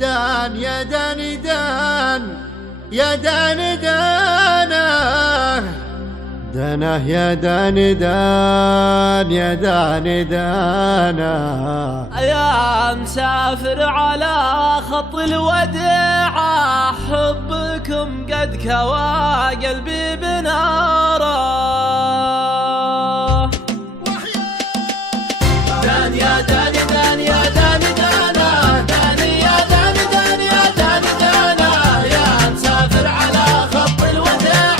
دان يا دان دان يا دان دانه دانه يا دان دان يا دان دانه. يا مسافر على خط الوداع حبكم قد كوى قلبي بناره. دان يا دان دان يا دان دانه دان يا دان دان يا دان دانه. يا مسافر على خط الوداع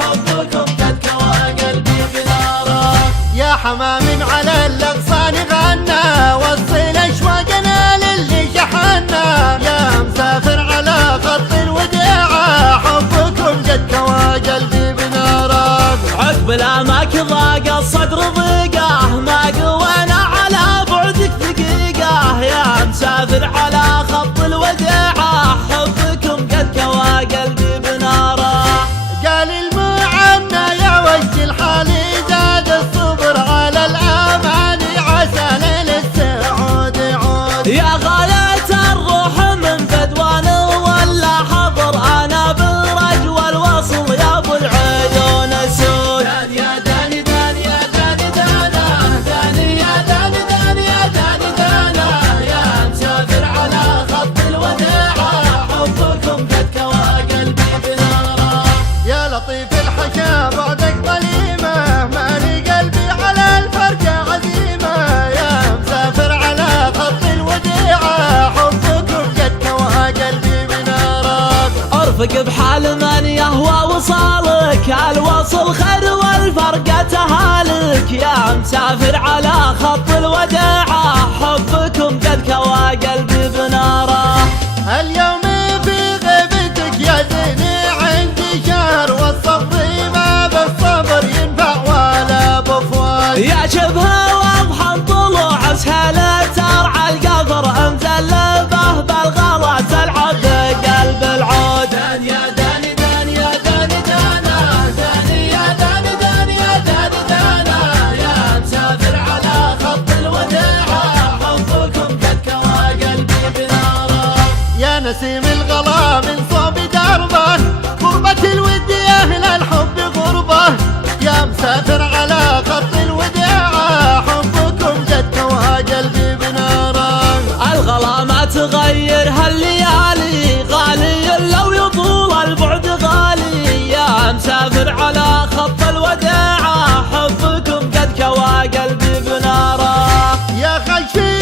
حبكم قد كوى قلبي بناره. يا حمام على الأغصان غنى وصل أشواقنا للي شحنا. يا مسافر على خط الوداع حبكم قد كوى قلبي بناره. عقب الأماك ضاق الصدر ضيقه ما قوينا على بعدك دقيقه. يا مسافر على خط الوداع حبكم قد كوى قلبي بناره. قال المعنى يا وجه الحال زاد الصبر على الأماني عسى ليل السعود يعود. يا غاية الروح من بدوان ولا حضر أنا بالرجوى الوصل يا أبو العيون السود. دان يا دان دان يا دان دانا دان يا دان دان يا دان دانا. يا مسافر على خط الوداع حبكم قد كوى قلبي بناره. يا لطيف الحكا بعدك ظليمة مالي قلبي على الفرقة عزيمة. يا مسافر على خط الوديعة حبكم قد كوى قلبي بنارك. ارفق بحال من يهوى وصالك الوصل خير والفرقة تهالك. يا مسافر على خط الوداع حبكم قد كوى قلبي بناره. اليوم في غيبتك يا زيني عندي شهر والصبر ما بالصبر ينفع ولا بفوات. يا شبه واضحا طلوع سهلة ترعى القفر مزلبه بالغلا تلعب بقلب العود. دان يا دان دان يا دان دانا دان يا دان دان يا دان دانا. يا مسافر على خط الوداع حبكم قد كوى قلبي بناره. يا نسيم الغلا من صوب دربه غربة الود يا أهل الحب غربة. يا مسافر على خط الوداع حبكم قد كوى قلبي بناره. الغلا ما تغير هالليالي غالي لو يطول البعد غالي. يا مسافر على خط الوداع حبكم قد كوى قلبي بناره. يا خلفي